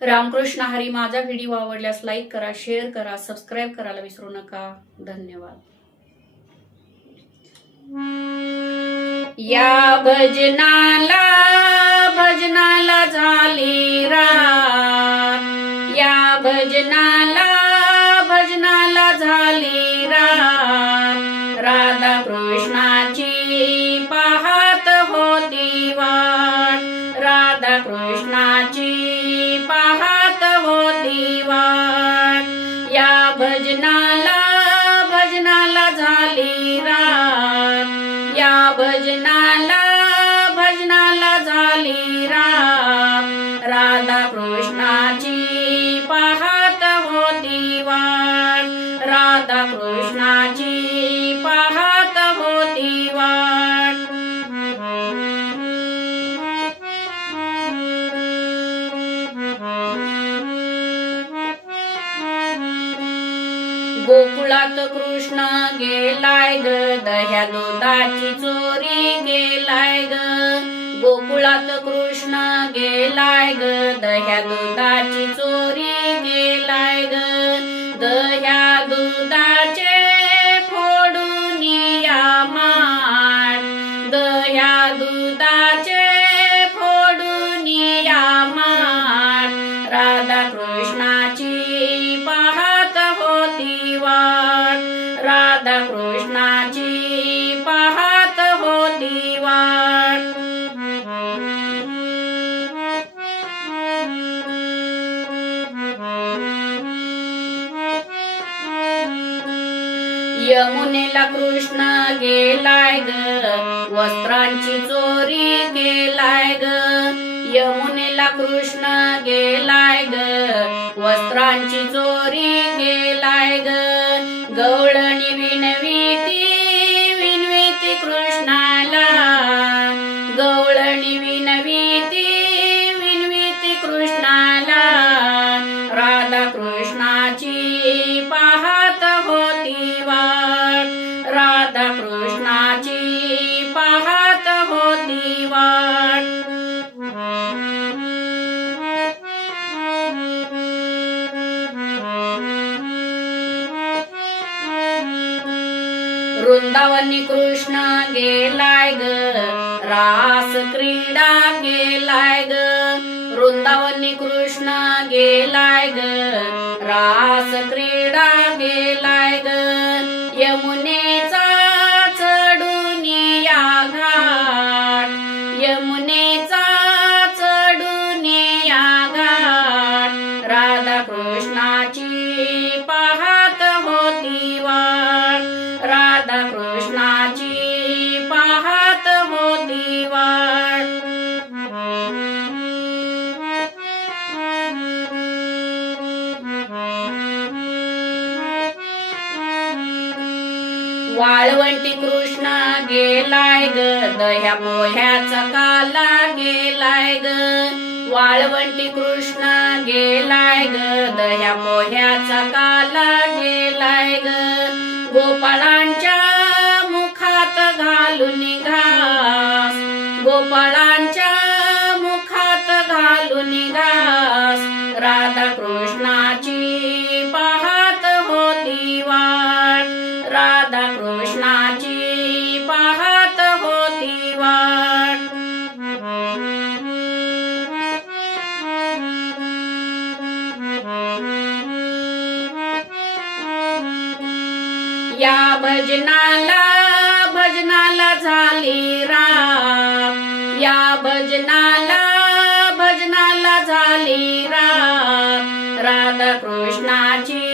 रामकृष्ण हरी. माझा व्हिडिओ आवडल्यास लाईक करा, शेअर करा, सबस्क्राईब करायला विसरू नका. धन्यवाद. या भजनाला झाली रात. या भजनाला झाली रात. राधा कृष्णाची पाहत होती वाट. राधा कृष्णाची पाहत होती वाट. या भजनाला झाली रात. या भजनाला झाली रात. राधा कृष्णाची पाहत होती वाट. राधा कृष्णाची पाहत होती वाट. गोकुळात कृष्ण गेलाय ग, दह्या दुधाची चोरी गेलाय ग. गोकुळात कृष्ण गेलाय ग, दह्या दुधाची चोरी गेलाय ग. दह्या दुधाचे फोडून या माठ. दह्या दुधाचे फोडून या माठ. राधा कृष्णाची पाहत होती वाट. राधा कृष्णाची पाहत होती वाट. यमुनेला कृष्ण गेलाय ग, वस्त्रांची चोरी केलाय ग. यमुनेला कृष्ण गेलाय ग, वस्त्रांची चोरी केलाय ग. गवळणी विनविती कृष्णाला. गवळणी विनविती कृष्णाला. राधा कृष्णाची पाहत होती वाट. राधा कृष्णाची पाहत होती वाट. वृंदावनी कृष्ण गेलाय ग, रास क्रीडा केलाय ग. वृंदावनी कृष्ण गेलाय ग, रास क्रीडा केलाय ग. यमुनेचा चढून या घाट. यमुनेचा चढून या घाट. राधा कृष्णाची पाहत होती वाट. राधा कृष्णाची पाहत होती वाट. वाळवंटी कृष्ण गेलाय ग, दह्या पोह्याचा काला गेलाय ग. वाळवंटी कृष्ण गेलाय ग, दह्या पोह्याचा काला गेलाय ग. गोपाळांच्या मुखात घालून घास. गोपाळांच्या मुखात घालून घास. राधा कृष्णाची पाहत होती वाट. राधा कृष्णाची पाहत होती वाट. या भजनाला झाली रात. या भजनाला झाली रात. राधा कृष्णाची